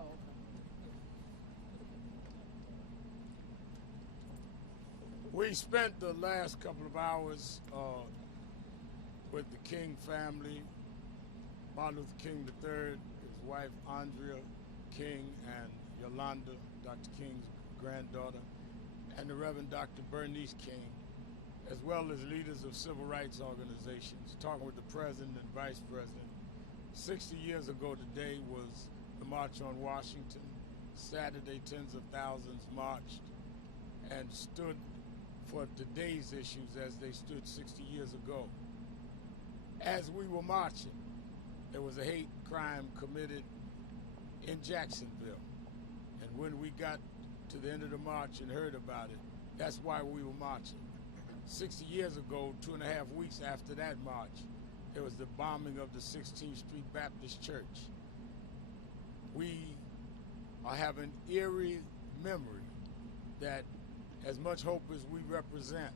Oh, okay. We spent the last couple of hours with the King family, Martin Luther King III, his wife Andrea King, and Yolanda, Dr. King's granddaughter, and the Reverend Dr. Bernice King, as well as leaders of civil rights organizations, talking with the president and vice president. 60 years ago today was the March on Washington. Saturday, tens of thousands marched and stood for today's issues as they stood 60 years ago. As we were marching, there was a hate crime committed in Jacksonville. And when we got to the end of the march and heard about it, that's why we were marching. 60 years ago, 2.5 weeks after that march, there was the bombing of the 16th Street Baptist Church. We have an eerie memory that as much hope as we represent,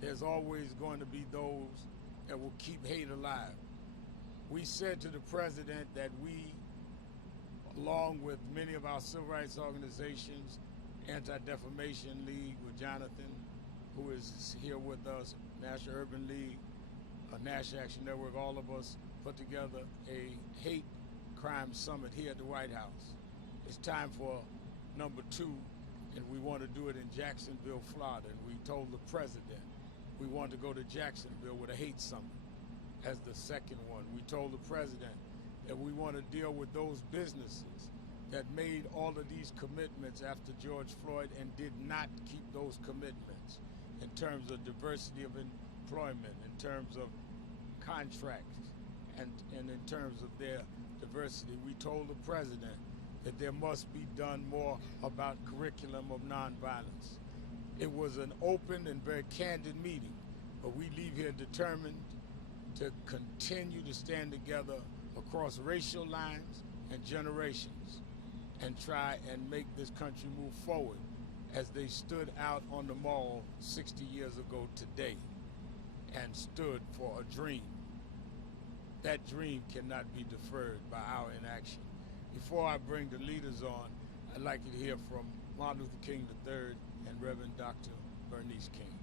there's always going to be those that will keep hate alive. We said to the president that we, along with many of our civil rights organizations, Anti-Defamation League with Jonathan, who is here with us, National Urban League, National Action Network, all of us put together a hate crime summit here at the White House. It's time for number 2, and we want to do it in Jacksonville, Florida. And we told the president we want to go to Jacksonville with a hate summit as the second one. We told the president that we want to deal with those businesses that made all of these commitments after George Floyd and did not keep those commitments in terms of diversity of employment, in terms of contracts, and in terms of their diversity. We told the president that there must be done more about curriculum of nonviolence. It was an open and very candid meeting, but we leave here determined to continue to stand together across racial lines and generations and try and make this country move forward as they stood out on the mall 60 years ago today and stood for a dream. That dream cannot be deferred by our inaction. Before I bring the leaders on, I'd like you to hear from Martin Luther King III and Reverend Dr. Bernice King.